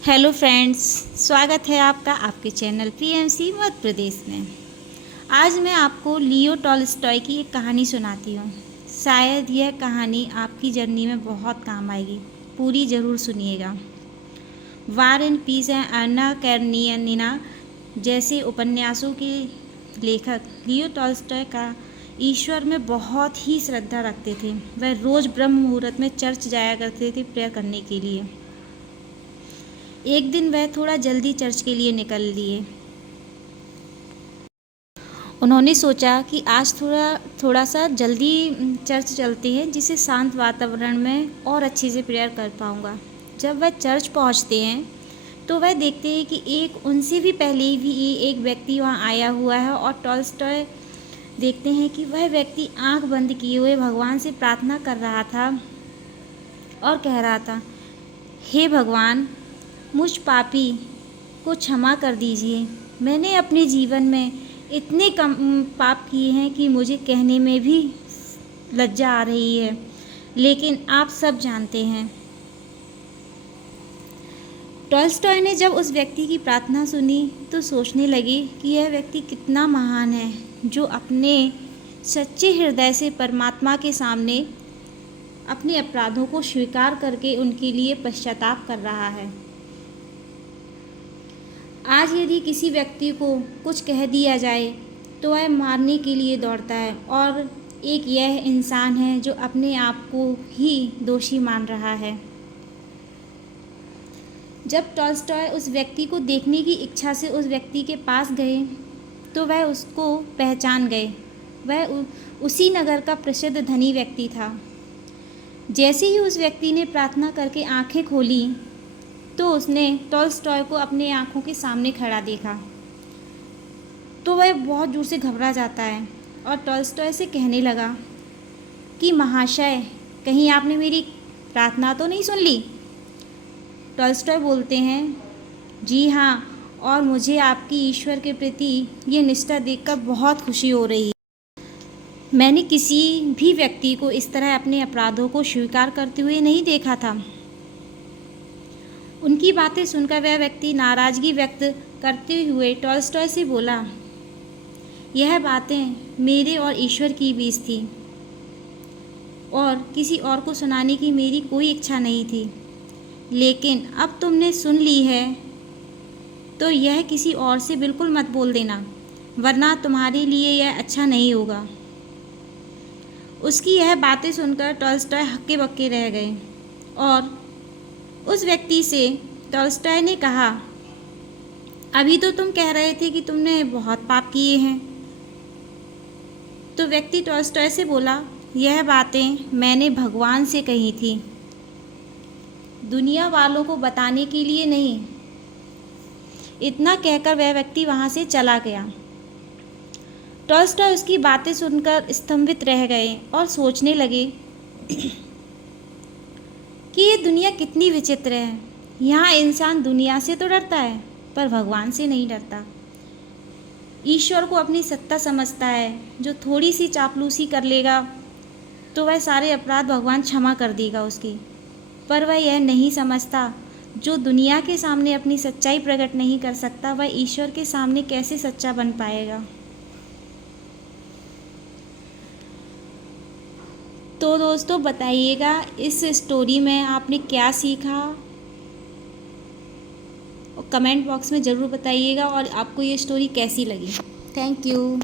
Hello friends, स्वागत है आपका आपके चैनल पीएमसी मध्य प्रदेश में। आज मैं आपको लियो टॉल्स्टॉय की एक कहानी सुनाती हूँ। शायद यह कहानी आपकी जर्नी में बहुत काम आएगी। पूरी ज़रूर सुनिएगा। War and peace and Anna Karenina जैसे उपन्यासों के लेखक लियो टॉल्स्टॉय का ईश्वर में बहुत ही श्रद्धा रखते थे। वह रोज़ ब्रह्म मुहूर्त में चर्च जाया करते थे प्रेयर करने के लिए। एक दिन वह थोड़ा जल्दी चर्च के लिए निकल लिए। उन्होंने सोचा कि आज थोड़ा सा जल्दी चर्च चलते हैं, जिससे शांत वातावरण में और अच्छे से प्रेयर कर पाऊँगा। जब वह चर्च पहुँचते हैं तो वह देखते हैं कि एक उनसे भी पहले भी एक व्यक्ति वहाँ आया हुआ है और टॉल्स्टॉय देखते हैं कि वह व्यक्ति आंख बंद किए हुए भगवान से प्रार्थना कर रहा था और कह रहा था, हे भगवान, मुझ पापी को क्षमा कर दीजिए। मैंने अपने जीवन में इतने कम पाप किए हैं कि मुझे कहने में भी लज्जा आ रही है, लेकिन आप सब जानते हैं। टॉल्स्टॉय ने जब उस व्यक्ति की प्रार्थना सुनी तो सोचने लगे कि यह व्यक्ति कितना महान है, जो अपने सच्चे हृदय से परमात्मा के सामने अपने अपराधों को स्वीकार करके उनके लिए पश्चाताप कर रहा है। आज यदि किसी व्यक्ति को कुछ कह दिया जाए तो वह मारने के लिए दौड़ता है, और एक यह इंसान है जो अपने आप को ही दोषी मान रहा है। जब टॉल्स्टॉय उस व्यक्ति को देखने की इच्छा से उस व्यक्ति के पास गए तो वह उसको पहचान गए। वह उसी नगर का प्रसिद्ध धनी व्यक्ति था। जैसे ही उस व्यक्ति ने प्रार्थना करके आंखें खोली तो उसने टॉल्स्टॉय को अपने आंखों के सामने खड़ा देखा तो वह बहुत जोर से घबरा जाता है और टॉल्स्टॉय से कहने लगा कि महाशय, कहीं आपने मेरी प्रार्थना तो नहीं सुन ली। टॉल्स्टॉय बोलते हैं, जी हाँ, और मुझे आपकी ईश्वर के प्रति ये निष्ठा देखकर बहुत खुशी हो रही है। मैंने किसी भी व्यक्ति को इस तरह अपने अपराधों को स्वीकार करते हुए नहीं देखा था। उनकी बातें सुनकर वह व्यक्ति नाराज़गी व्यक्त करते हुए टॉल्स्टॉय से बोला, यह बातें मेरे और ईश्वर की बीच थी और किसी और को सुनाने की मेरी कोई इच्छा नहीं थी, लेकिन अब तुमने सुन ली है तो यह किसी और से बिल्कुल मत बोल देना, वरना तुम्हारे लिए यह अच्छा नहीं होगा। उसकी यह बातें सुनकर टॉल्स्टॉय हक्के बक्के रह गए और उस व्यक्ति से टॉल्स्टॉय ने कहा, अभी तो तुम कह रहे थे कि तुमने बहुत पाप किए हैं। तो व्यक्ति टॉल्स्टॉय से बोला, यह बातें मैंने भगवान से कही थी, दुनिया वालों को बताने के लिए नहीं। इतना कहकर वह व्यक्ति वहाँ से चला गया। टॉल्स्टॉय उसकी बातें सुनकर स्तंभित रह गए और सोचने लगे कि ये दुनिया कितनी विचित्र है। यहाँ इंसान दुनिया से तो डरता है पर भगवान से नहीं डरता। ईश्वर को अपनी सत्ता समझता है, जो थोड़ी सी चापलूसी कर लेगा तो वह सारे अपराध भगवान क्षमा कर देगा उसकी, पर वह यह नहीं समझता, जो दुनिया के सामने अपनी सच्चाई प्रकट नहीं कर सकता वह ईश्वर के सामने कैसे सच्चा बन पाएगा। तो दोस्तों, बताइएगा इस स्टोरी में आपने क्या सीखा, और कमेंट बॉक्स में ज़रूर बताइएगा, और आपको ये स्टोरी कैसी लगी। Thank you.